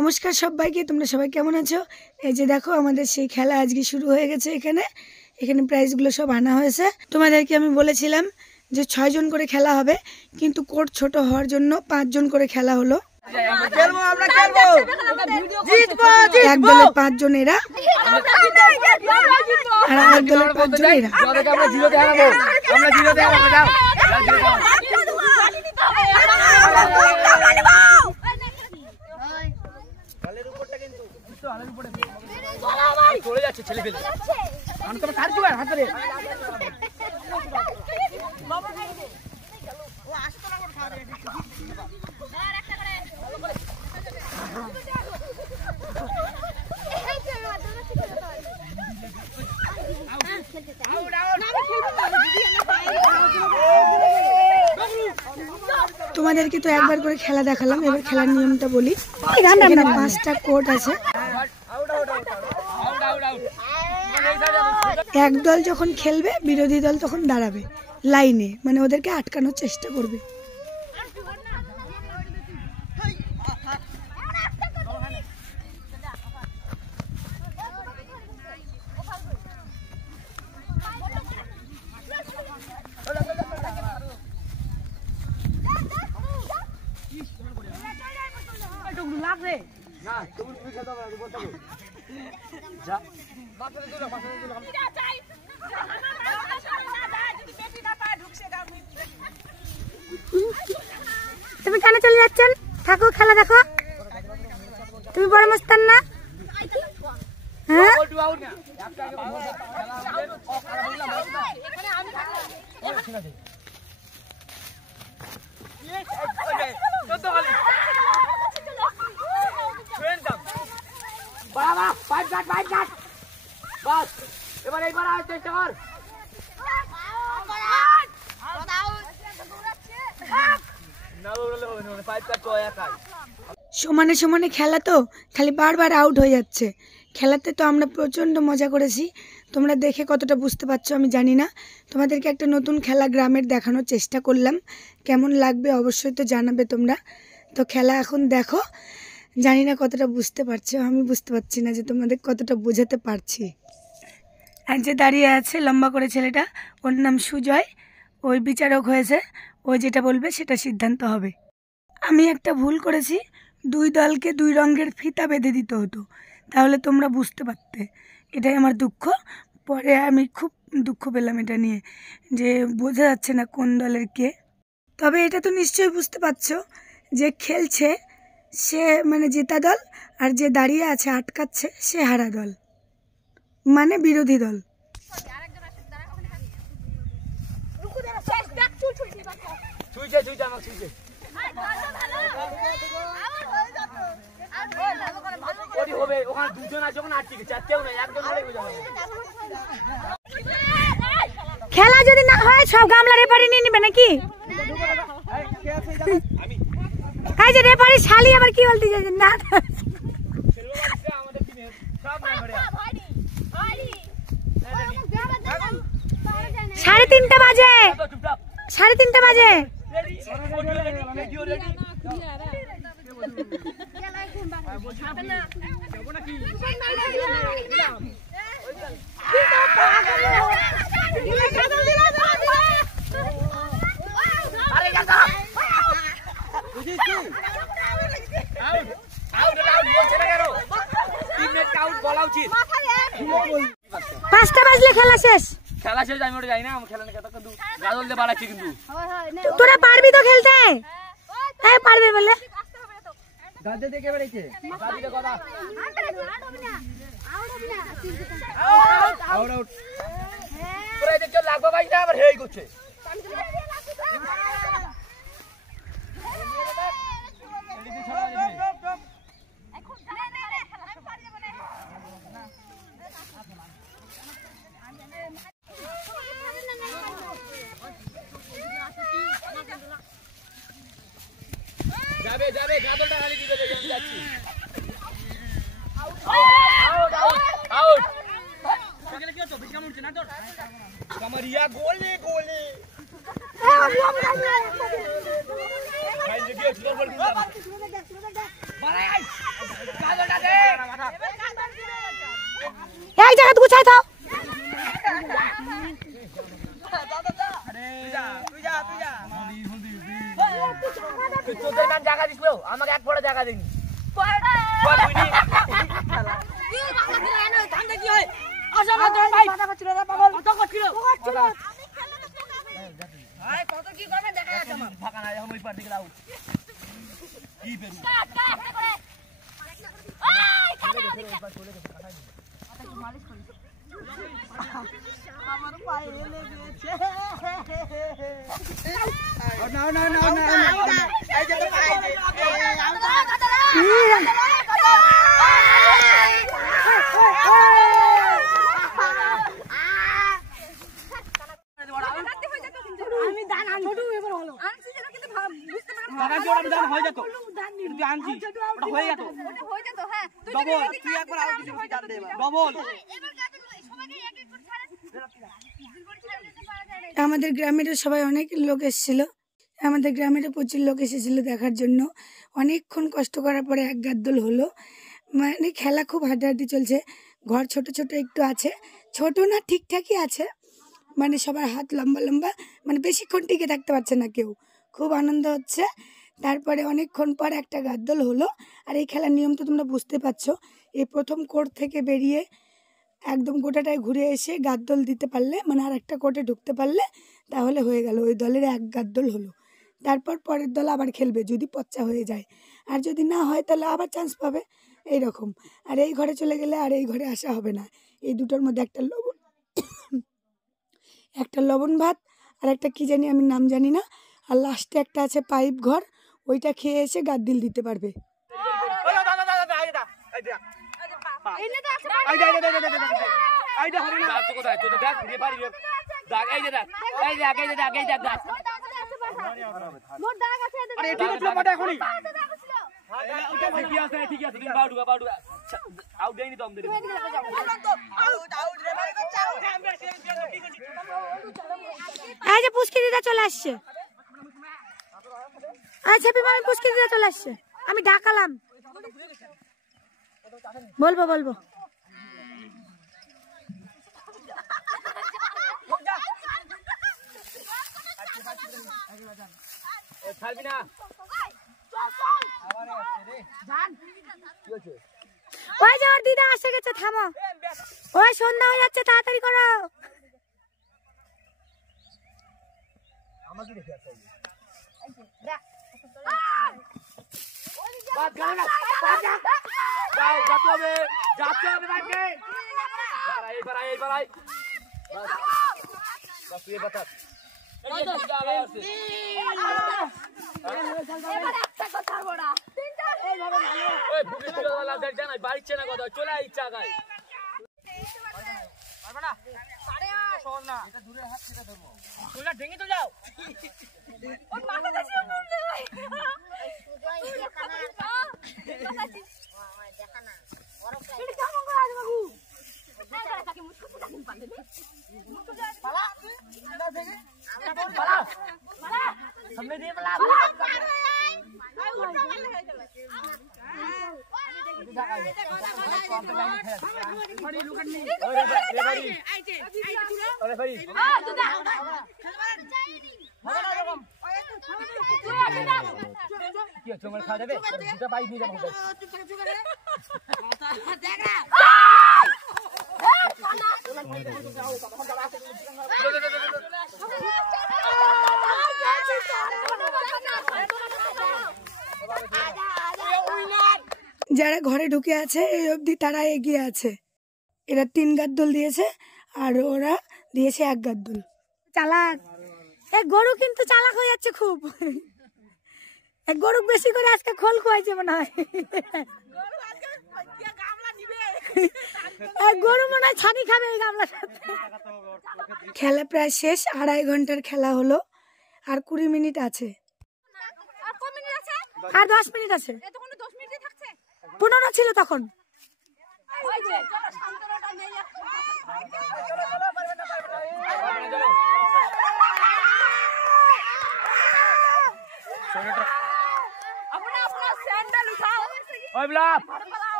নমস্কার সবাইকে, তোমরা সবাই কেমন আছো? এই যে দেখো আমাদের সেই খেলা আজকে শুরু হয়ে গেছে। এখানে প্রাইজগুলো সব আনা হয়েছে। তোমাদেরকে আমি বলেছিলাম যে 6 জন করে খেলা হবে, কিন্তু কোর্ট ছোট হওয়ার জন্য 5 জন করে খেলা হলো। এক দলের 5 জন এরা আর এক দলের 5 জন এরা। তোমাদেরকে তো একবার করে খেলা দেখালাম, এবার খেলার নিয়মটা বলি। 5টা কোর্ট আছে। এক দল যখন খেলবে বিরোধী দল তখন দাঁড়াবে লাইনে, মানে ওদেরকে আটকানোর চেষ্টা করবে। তুমি কেন চলে যাচ্ছেন? থাকো, খেলা দেখো। তুমি বড় মস্তান না? হ্যাঁ, সমানে সমানে খেলা তো খালি বারবার আউট হয়ে যাচ্ছে। খেলাতে তো আমরা প্রচণ্ড মজা করেছি, তোমরা দেখে কতটা বুঝতে পারছো আমি জানি না। তোমাদেরকে একটা নতুন খেলা গ্রামের দেখানোর চেষ্টা করলাম, কেমন লাগবে অবশ্যই তো জানাবে তোমরা। তো খেলা এখন দেখো, জানি না কতটা বুঝতে পারছো, আমি বুঝতে পারছি না যে তোমাদের কতটা বোঝাতে পারছি। আর যে দাঁড়িয়ে আছে লম্বা করে ছেলেটা, ওর নাম সুজয়, ওই বিচারক হয়েছে, ও যেটা বলবে সেটা সিদ্ধান্ত হবে। আমি একটা ভুল করেছি, 2 দলকে 2 রঙের ফিতা বেঁধে দিতে হতো, তাহলে তোমরা বুঝতে পারতে। এটাই আমার দুঃখ। পরে আমি খুব দুঃখ পেলাম এটা নিয়ে, যে বোঝা যাচ্ছে না কোন দলের কে। তবে এটা তো নিশ্চয়ই বুঝতে পারছো যে খেলছে সে মানে জেতা দল, আর যে দাঁড়িয়ে আছে আটকাচ্ছে সে হারা দল, মানে বিরোধী দল। খেলা যদি না হয় সব গামলা রেফারি নিয়ে নিবে নাকি? এই যে রেফারি শালি আবার কি বলতে চাইছেন? না, 3:30 বাজে, 3:30 বাজে। পাঁচটা বাজলে খেলা শেষ। খেলা শেষ, আমি ওটা যাই না, আমি খেলা নিয়ে কিন্তু গাজল দিয়ে বাড়াচ্ছি। কিন্তু তোরা পারবি তো খেলতে? হ্যাঁ পারবে বলে গাজে দেখে বেড়েছে। গাজে কথা আউট আউট তোরা এদিকে কেউ লাগবে ভাই না, আবার হেই করছে। যাবে যাবে গাদলটা খালি দিবে, আমি যাচ্ছি। আউট আউট আউট এখানে কি হচ্ছে? বিক্রম উঠছে না তোর কামারিয়া গোলে গোলে ভাই যে কি হচ্ছে? বল বাড়াই एक जगह गुछाई था তোদের নাম জায়গা দিছিল আমাকে এক বড় জায়গা দেনি কত কি করবে দেখা যাচ্ছে আমার ফাঁকা নাই এখন ওই পার দিকে লাউ কি বেরু মালিশ করি আমার পায়ে লেগেছে না না না না এই যে পায়ে আমি দান ছোট এবার হলো আনছি যেটা কিন্তু বুঝতে পারলাম দাদা জোড়া দান হয়ে যেত তুই আনছি ওটা হয়ে যেত হ্যাঁ ডবল তুই একবার আরো কিছু দান দে ডবল এবার কাটে সবাইকে এক এক করে ছাড়া আমাদের গ্রামেরও সবাই অনেক লোক এসেছিল আমাদের গ্রামেরও প্রচুর লোক এসেছিল দেখার জন্য অনেকক্ষণ কষ্ট করার পরে এক গাদ্দল হলো মানে খেলা খুব হাড্ডাহাড্ডি চলছে ঘর ছোট ছোট একটু আছে ছোট না ঠিকঠাকই আছে মানে সবার হাত লম্বা লম্বা মানে বেশিক্ষণ টিকে থাকতে পারছে না কেউ খুব আনন্দ হচ্ছে তারপরে অনেকক্ষণ পর একটা গাদ্দল হলো আর এই খেলার নিয়ম তো তোমরা বুঝতে পারছো এই প্রথম কোর্ট থেকে বেরিয়ে একদম গোটাটায় ঘুরে এসে গাদ্দল দিতে পারলে মানে আর একটা কোর্টে ঢুকতে পারলে তাহলে হয়ে গেল ওই দলের এক গাদ্দল হলো তারপর পরের দল আবার খেলবে যদি পচ্চা হয়ে যায় আর যদি না হয় তাহলে আবার চান্স পাবে এইরকম আর এই ঘরে চলে গেলে আর এই ঘরে আসা হবে না এই দুটোর মধ্যে একটা লবণ ভাত আর একটা কী জানি আমি নাম জানি না আর লাস্টে একটা আছে পাইপ ঘর ওইটা খেয়ে এসে গাদ্দিল দিতে পারবে পুষ্কি দিদা চলে আসছে আচ্ছা পুষ্কি দিদা চলে আসছে আমি ডাকালাম বলবো বলবো ওই যে ওর দিদা আসে গেছে থামো ওই সন্ধ্যা হয়ে যাচ্ছে তাড়াতাড়ি করো আমাকে দেখে আসছে বাদ গানা যাও যাতে হবে ভাইকে এবার আই বাস ये बता এই যে জায়গা আছে এবার একটা কথা বড়া তিনটা এই ভাবে ভালো ওই ভুগিওয়ালা দেখ জানা বাড়ি চেনা কথা চলে আই জায়গায় পারবে না 8.5 সর না এটা দূরের হাত থেকে ধরবো তোলা ঢেঙ্গি তো যাও ওর মাথা কাছে বলতে ভাই সুজয় দেখা না দেখা না ওর এটা কেমন করে আজ বাবু তাকে মুছতে দিন পারলে মুছতে যা পালা না দেখে আমরা পালা পালা সামনে দিয়ে পালা আই উঠা ভালো হয়ে গেল বড়ি লুকান নেই ওরে বাড়ি আইছে ওরে বাড়ি দুদা হবে না এরকম কি হচ্ছে আমার খাওয়া যাবে দুটা পাই দিয়ে যাবো দেখ না যারা ঘরে ঢুকে আছে এই অবধি তারা এগিয়ে আছে এরা 3 গাদ্দল দিয়েছে আর ওরা দিয়েছে 1 গাদ্দল চালাক এই গরু কিন্তু চালাক হয়ে যাচ্ছে খুব এক গরু বেশি করে আজকে খোল খোয়াইছে মনে হয় গরু মনে হয় ছানি খাবে এই গামলার সাথে খেলা প্রায় শেষ 2.5 ঘন্টার খেলা হলো আর 20 মিনিট আছে আর 10 মিনিট আছে 15 ছিল তখন अपना अपना सैंडल उठाओ ওই ব্লাপ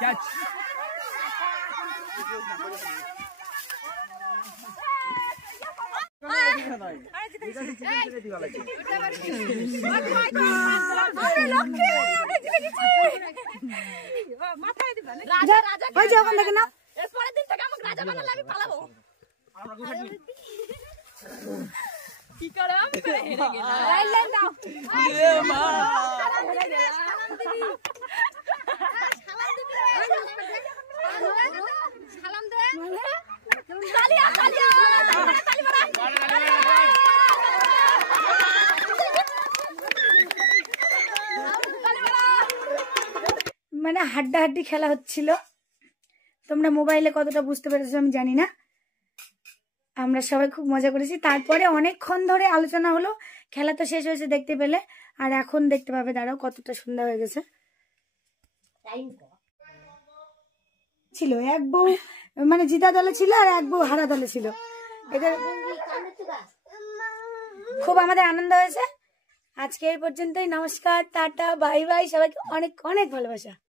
ক্যাচ ওই যে ওখান থেকে না মানে হাড্ডাহাড্ডি খেলা হচ্ছিল। তোমরা মোবাইলে কতটা বুঝতে পেরেছো আমি জানি না, আমরা সবাই খুব মজা করেছি। তারপরে অনেকক্ষণ ধরে আলোচনা হলো, খেলা তো শেষ হয়েছে দেখতে পেলে, আর এখন দেখতে পাবে, দাঁড়াও কতটা সুন্দর হয়ে গেছে। ছিল এক বউ মানে জিতা দলে ছিল আর এক বউ হারা দলে ছিল। এদের খুব আমাদের আনন্দ হয়েছে। আজকে এই পর্যন্তই, নমস্কার, টাটা, বাই বাই, সবাইকে অনেক অনেক ভালোবাসা।